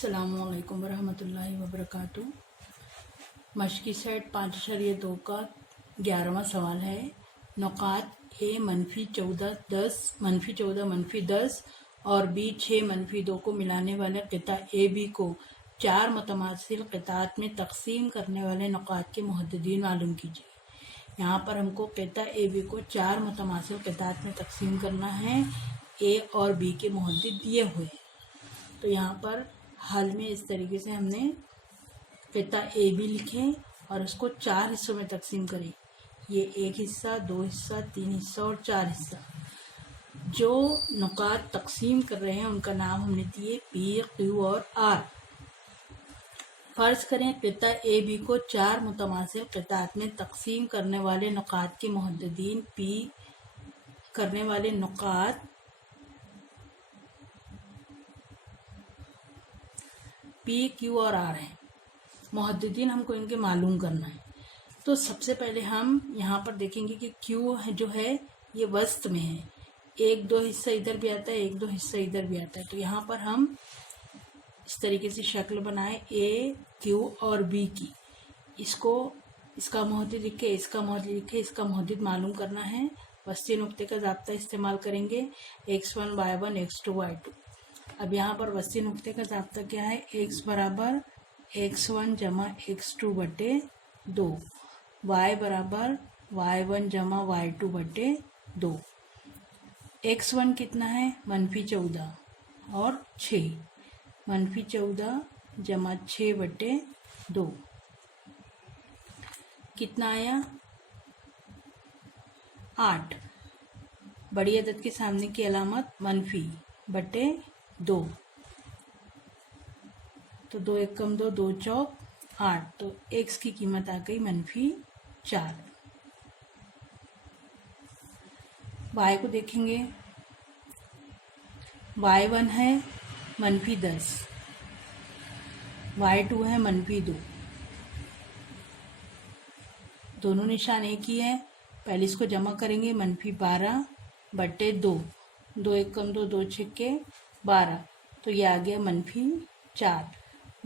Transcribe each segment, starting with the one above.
अस्सलामुअलैकुम वरहमतुल्लाहि वबरकातुह। मश्क की सेट 5.2 का 11वां सवाल है। नुकात ए -14 10 -14 -10 और बी 6 -2 को मिलाने वाले क़िता ए बी को 4 मुतमासिल क़ितात में तकसीम करने वाले नुकात के मुहद्दिदीन मालूम कीजिए। यहाँ पर हमको क़िता ए बी को 4 मुतमासिल क़ितात में तकसीम करना है। ए और बी के मुहद्दिद दिए हुए। तो यहाँ पर हल में इस तरीके से हमने क़िता ए बी लिखे और उसको 4 हिस्सों में तकसीम करें। ये 1 हिस्सा, 2 हिस्सा, 3 हिस्सा और 4 हिस्सा। जो नुकात तकसीम कर रहे हैं उनका नाम हमने दिए पी, क्यू और आर। फ़र्ज़ करें क़िता ए बी को 4 मुतमासिल क़ितात में तकसीम करने वाले नुकात के मुहद्दिदीन पी करने वाले नुकात पी, क्यू और आर हैं। मुहद्दिदीन हमको इनके मालूम करना है। तो सबसे पहले हम यहाँ पर देखेंगे कि क्यू है जो है ये वस्त में है। 1-2 हिस्सा इधर भी आता है, 1-2 हिस्सा इधर भी आता है। तो यहाँ पर हम इस तरीके से शक्ल बनाए ए, क्यू और बी की। इसका मुहद्दिद लिखे, इसका मुहद्दिद लिखे, इसका मुहद्दिद मालूम करना है। वस्ती नुक्ते का ज़ाब्ता इस्तेमाल करेंगे x1 y1 x2 y2। अब यहाँ पर वस्ती नुक्ते का ज़ाब्ता क्या है? x बराबर x1 जमा x2 बटे 2, y बराबर y1 जमा y2 बटे 2। x1 कितना है? -14 और 6, -14 जमा 6 बटे 2 कितना आया? 8। बड़ी अदद के सामने की अलामत मनफी बटे 2। तो 2 एकम 2, 2 चौक 8। तो x की कीमत आ गई -4। y को देखेंगे। y1 है -10, y2 है -2। दोनों निशान एक ही है। पहले इसको जमा करेंगे। -12 बटे 2, 2 एकम 2, 2 छिक्के 12। तो ये आ गया -4।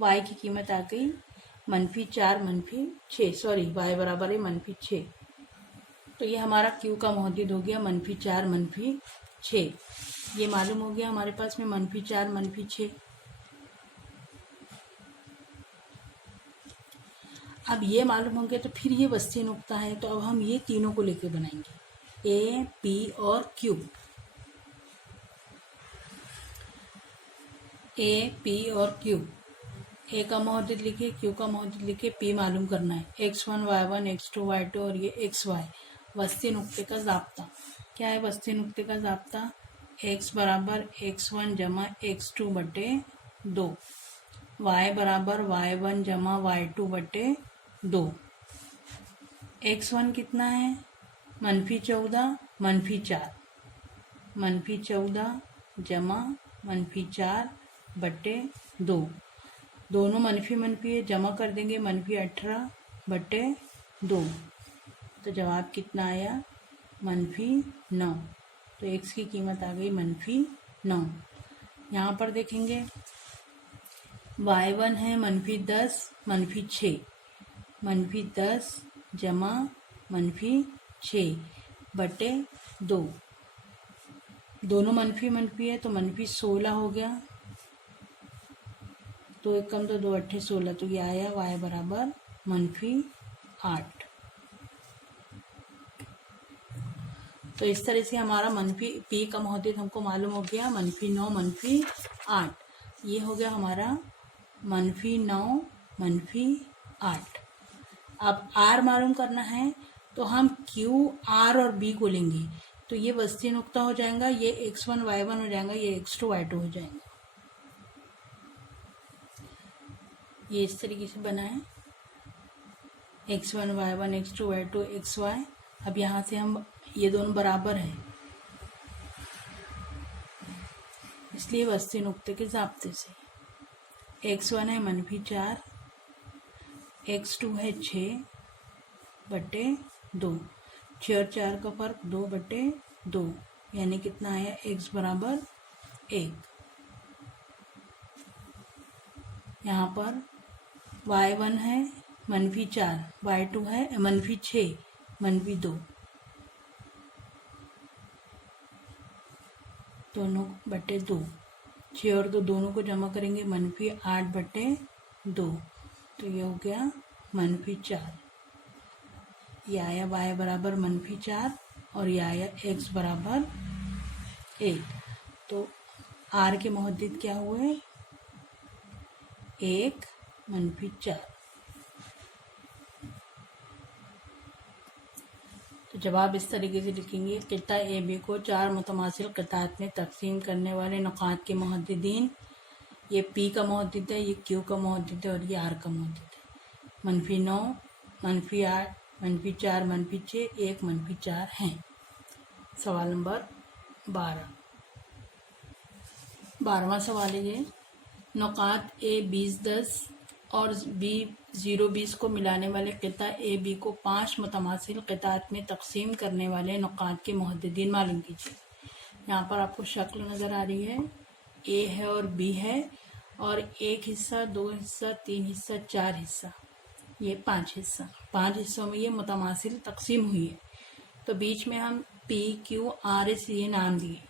y की कीमत आ गई -4 -6, सॉरी y बराबर है -6। तो ये हमारा q का मुहद्दिद हो गया -4 -6। ये मालूम हो गया हमारे पास में -4 -6। अब ये मालूम हो गया तो फिर ये वस्ती नुक्ता है। तो अब हम ये तीनों को लेके बनाएंगे ए, पी और क्यू। ए, पी और क्यू। ए का मुहद्दिद लिखे, क्यू का मुहद्दिद लिखे, पी मालूम करना है। x1 y1 x2 y2 और ये xy। वस्ती नुक्ते का ज़ाब्ता क्या है? वस्ती नुक्ते का ज़ाब्ता x बराबर x1 जमा x2 बटे 2, y बराबर y1 जमा y2 बटे 2। x1 कितना है? -14 -4, -14 जमा -4 बटे 2। दोनों मनफी है, जमा कर देंगे -18 बटे 2। तो जवाब कितना आया? -9। तो x की कीमत आ गई -9। यहाँ पर देखेंगे y1 है -10 -6, -10 जमा -6 बटे 2। दोनों मनफी है तो -16 हो गया। 2 एकम 2, 2 अट्ठे 16। तो ये आया y बराबर -8। तो इस तरह से हमारा पी का मुहद्दिद हमको मालूम हो गया -9 -8। ये हो गया हमारा -9 -8। अब आर मालूम करना है तो हम क्यू, आर और बी को लेंगे। तो ये वस्ती नुक्ता हो जाएगा, ये x1 y1 हो जाएगा, ये x2 y2 हो जाएगा। ये इस तरीके से बना है x1 y1 x2 y2 xy। अब यहाँ से हम ये दोनों बराबर है इसलिए वस्ती नुक्ते के ज़ाब्ते से x1 है -4, x2 है 6 बटे 2, 6 और 4 का फर्क 2 बटे 2, यानी कितना आया? x बराबर 1। यहाँ पर y1 है -4, y2 है -6, -2, दोनों बटे 2, 6 और 2 दोनों को जमा करेंगे -8 बटे 2, तो ये हो गया -4। ये आया y बराबर -4 और ये आया x बराबर 1। तो r के मोहद्दिद क्या हुए? 1 -4। तो जवाब इस तरीके से लिखेंगे, क़िता ए बी को 4 मुतमासिल क़ितात में तकसीम करने वाले नुकात के मुहद्दिदीन, ये P का मुहद्दिद है, ये Q का मुहद्दिद है और ये R का मुहद्दिद है। -9, -8, -4, -6, 1, -4 हैं। सवाल नंबर 12वां सवाल है ये, नुकात A 20, 10 और B 0, 20 को मिलाने वाले क़िता ए बी को 5 मुतमासिल क़ितात में तकसीम करने वाले नुकात के मुहद्दिदीन मालूम कीजिए। यहाँ पर आपको शक्ल नज़र आ रही है, ए है और बी है और 1 हिस्सा, 2 हिस्सा, 3 हिस्सा, 4 हिस्सा, ये 5 हिस्सा, 5 हिस्सों में ये मुतमासिल तकसीम हुई है। तो बीच में हम P, Q, R, S ये नाम दिए।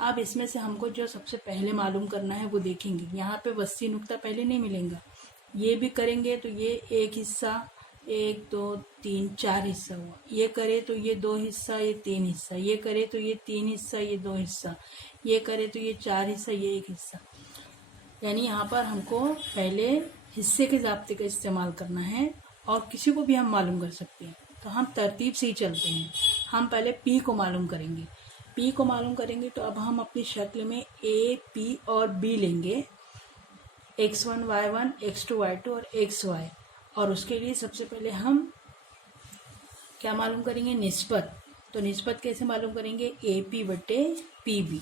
अब इसमें से हमको जो सबसे पहले मालूम करना है वो देखेंगे। यहाँ पे वस्ती नुक्ता पहले नहीं मिलेगा, ये भी करेंगे तो ये 1 हिस्सा, 1, 2, 3, 4 हिस्सा हुआ। ये करे तो ये 2 हिस्सा, ये 3 हिस्सा, ये करे तो ये 3 हिस्सा, ये 2 हिस्सा, ये करे तो ये 4 हिस्सा, ये 1 हिस्सा। यानी यहाँ पर हमको पहले हिस्से के ज़ाब्ते का इस्तेमाल करना है और किसी को भी हम मालूम कर सकते हैं। तो हम तरतीब से ही चलते हैं। हम पहले P को मालूम करेंगे। P को मालूम करेंगे तो अब हम अपनी शक्ल में A, P और B लेंगे, x1, y1, x2, y2 और xy। और उसके लिए सबसे पहले हम क्या मालूम करेंगे? निस्बत। तो निस्बत कैसे मालूम करेंगे? AP बटे PB।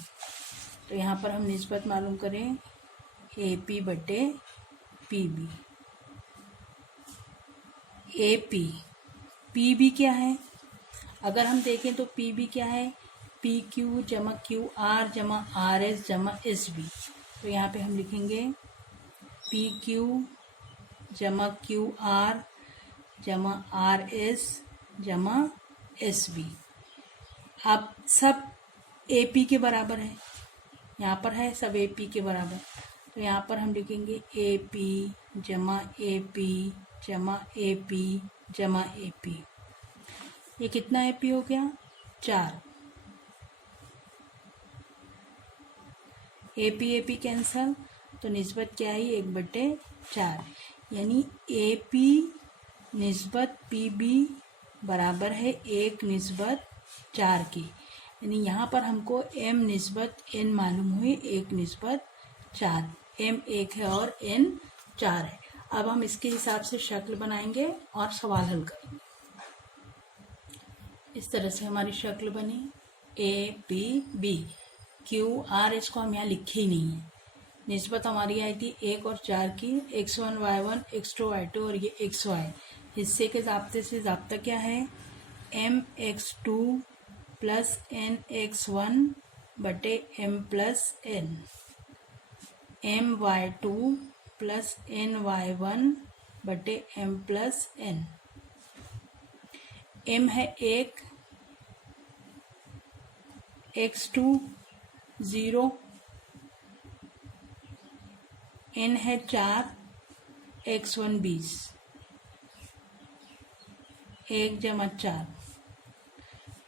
तो यहाँ पर हम निस्बत मालूम करें AP बटे PB। AP, PB क्या है? अगर हम देखें तो PB क्या है? PQ जमा QR जमा RS जमा SB। तो यहाँ पे हम लिखेंगे PQ जमा QR जमा RS जमा SB। अब सब AP के बराबर है, यहाँ पर है सब AP के बराबर। तो यहाँ पर हम लिखेंगे AP जमा AP जमा AP जमा AP। ये कितना AP हो गया? 4। AP कैंसल, तो निस्बत क्या है? 1/4। यानी AP निस्बत PB बराबर है 1/4 की। यानी यहाँ पर हमको M निस्बत N मालूम हुई, 1/4। M 1 है और N 4 है। अब हम इसके हिसाब से शक्ल बनाएंगे और सवाल हल करेंगे। इस तरह से हमारी शक्ल बनी APB। QR इसको हम यहाँ लिखे ही नहीं है। निस्बत हमारी आई थी 1 और 4 की, x1, y1, x2, y2 और ये xy। हिस्से के ज़ाब्ते से ज़ाब्ता क्या है? mx2 प्लस nx1 बटे m plus n, my2 plus ny1 बटे m प्लस n। m है 1, x2 0, n है 4, x1 20, 1 जमा 4,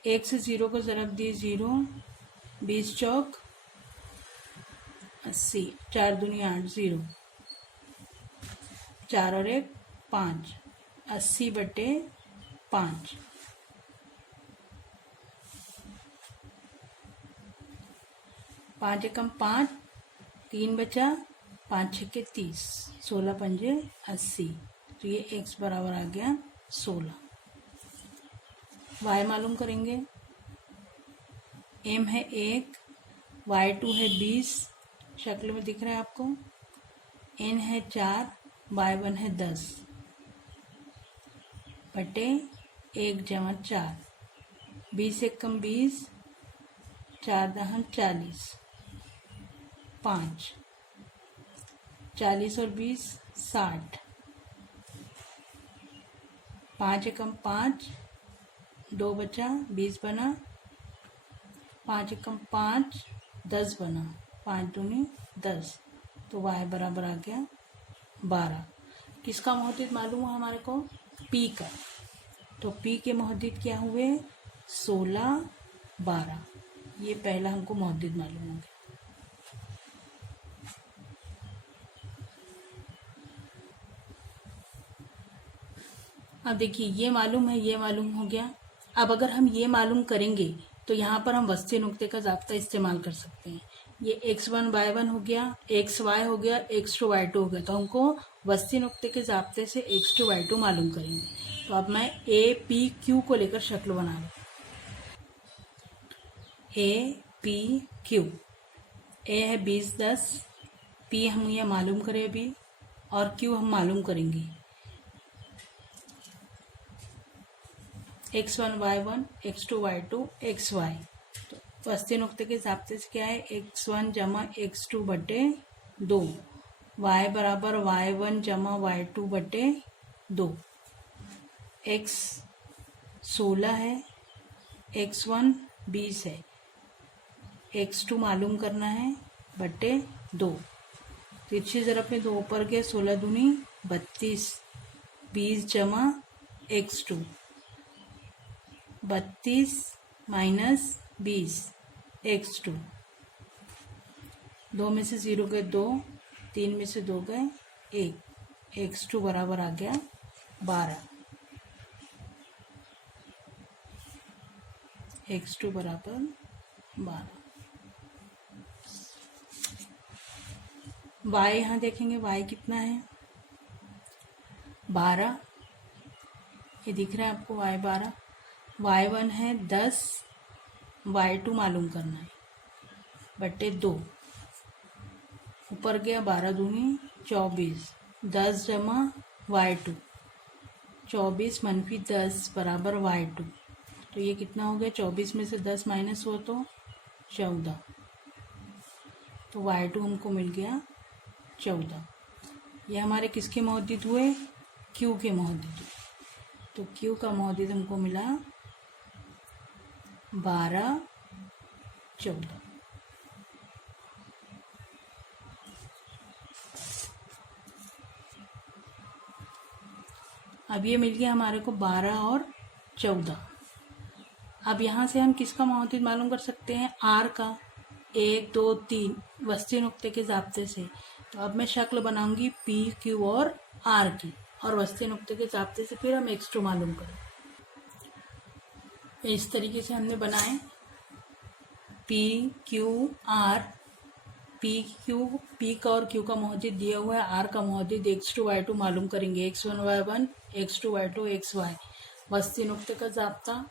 1 से 0 को ज़रब दिए 0, 20 चौक 80, 4 दूनी 8, 0, 4 और 1 5, 80 बटे 5। 5 एकम 5, 3 बचा, 5 छक्के 30, 16 पंजे 80। तो ये x बराबर आ गया 16। y मालूम करेंगे, m है 1, y2 है 20, शक्ल में दिख रहा है आपको, n है 4, y1 है 10 बटे 1 जमा 4, 20 एकम 20, 4 दहन 40, 5, 40 और 20 60, 5 एकम 5, 2 बचा, 20 बना, 5 एकम 5, 10 बना, 5 दूनी 10, तो y बराबर आ गया 12। किसका मोहद्दिद मालूम हुआ हमारे को? p का। तो p के मोहद्दिद क्या हुए? 16, 12। ये पहला हमको मोहद्दिद मालूम हो गया। अब देखिए, ये मालूम है, ये मालूम हो गया। अब अगर हम ये मालूम करेंगे तो यहाँ पर हम वस्ती नुक्ते का ज़ाब्ता इस्तेमाल कर सकते हैं। ये x1 y1 हो गया, xy हो गया, x2 y2 हो गया। तो हमको वस्ती नुक्ते के ज़ाब्ते से x2 y2 मालूम करेंगे। तो अब मैं a p q को लेकर शक्ल बना लूँ। a p q, a है 20 10, p हम ये मालूम करें अभी, और q हम मालूम करेंगे। x1 y1, x2 y2, xy। तो वस्ती नुक्ते के ज़ाब्ते से क्या है? x1 जमा x2 बटे 2, y बराबर y1 जमा y2 बटे 2, x 16 है, x1 20 है, x2 मालूम करना है बटे 2। तिरछी ज़रफ़ में 2 ऊपर गए, 16 दूनी 32, 20 जमा x2, 32 माइनस 20, x2, 2 में से 0 गए 2, 3 में से 2 गए 1, x2 बराबर आ गया 12, x2 बराबर 12। y यहाँ देखेंगे, y कितना है? 12। ये दिख रहा है आपको y 12। y1 है 10, y2 मालूम करना है बटे 2, ऊपर गया 12 दूनी 24, 10 जमा y2, 24 मनफी 10 बराबर y2। तो ये कितना हो गया? 24 में से 10 माइनस हुआ तो 14, तो y2 हमको मिल गया 14। ये हमारे किसके मोहद्दिद हुए? q के मोहद्दिद हुए। तो q का मोहद्दिद हमको मिला 12, 14। अब ये मिल गया हमारे को 12 और 14। अब यहाँ से हम किसका मोहद्दिद मालूम कर सकते हैं? r का। 1 2 3 वस्ती नुक्ते के ज़ाब्ते से। तो अब मैं शक्ल बनाऊंगी p q और r की, और वस्ती नुक्ते के ज़ाब्ते से फिर हम x2 मालूम करें। इस तरीके से हमने बनाए p q r। p का और q का मोहद्दिद दिया हुआ है, r का मोहद्दिद x2 y2 मालूम करेंगे। x1 y1, x2 y2, xy। वस्ती नुक्ते का ज़ाब्ता,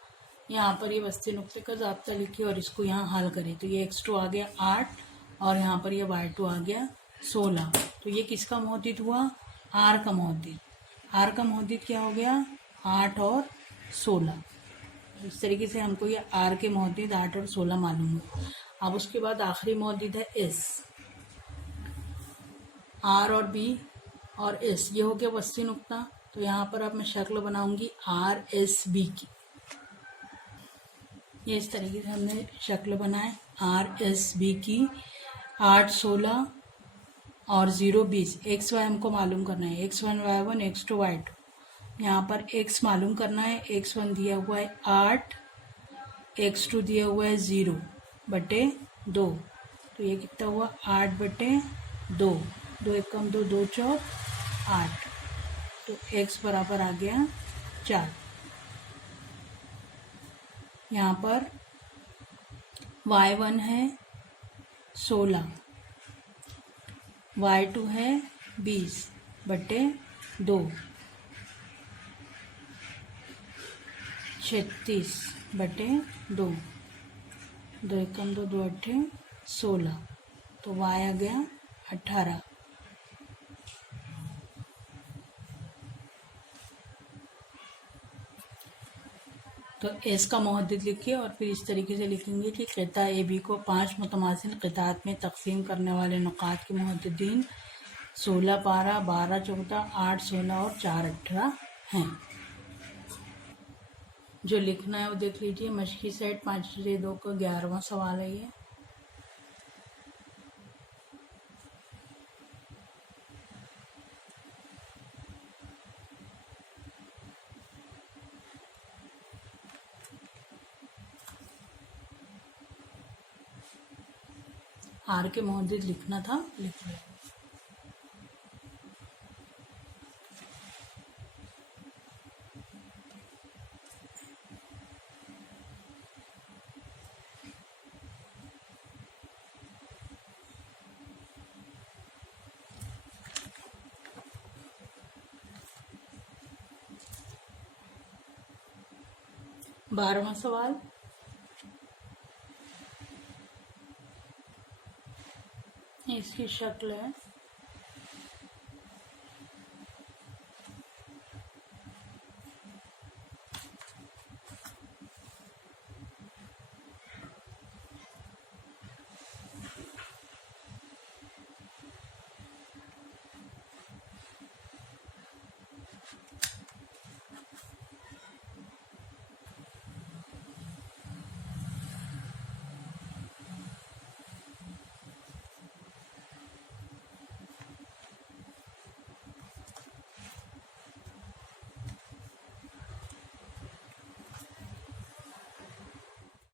यहाँ पर ये वस्ती नुक्ते का ज़ाब्ता लिखिए और इसको यहाँ हल करें। तो ये x2 आ गया 8, और यहाँ पर ये y2 आ गया 16। तो ये किसका मोहद्दिद हुआ? r का मोहद्दिद। r का मोहद्दिद क्या हो गया? 8 और 16। इस तरीके से हमको ये r के मोहद्दिद 8 और 16 मालूम हुआ। अब उसके बाद आखिरी मोहद्दिद है s। r और b और s, ये हो गया वस्ती नुक्ता। तो यहाँ पर अब मैं शक्ल बनाऊंगी r s b की। ये इस तरीके से हमने शक्ल बनाए r s b की। 8 16 और 0 20। x y हमको मालूम करना है, x1 y1, x2 y2। यहाँ पर x मालूम करना है। x1 दिया हुआ है 8, x2 दिया हुआ है 0 बटे 2। तो ये कितना हुआ? 8 बटे 2, 2 एकम 2, 2 चौक 8। तो x बराबर आ गया 4। यहाँ पर y1 है 16, y2 है 20 बटे 2, 36 बटे 2, 2 एकम 2, 2 अट्ठे 16। तो y आ गया 18। तो एस का मोहद्दिद लिखिए और फिर इस तरीके से लिखेंगे कि क़िता ए बी को 5 मुतमासिल क़ितात में तकसीम करने वाले नुकात के मुहद्दिदीन 16 12 12 14 8 16 और 4 18 हैं। जो लिखना है वो देख लीजिए। मशकी सेट 5-2 का 11वां सवाल है ये। आर के मोहद्दिद लिखना था, लिख लो। बारहवां सवाल। इसकी शक्ल है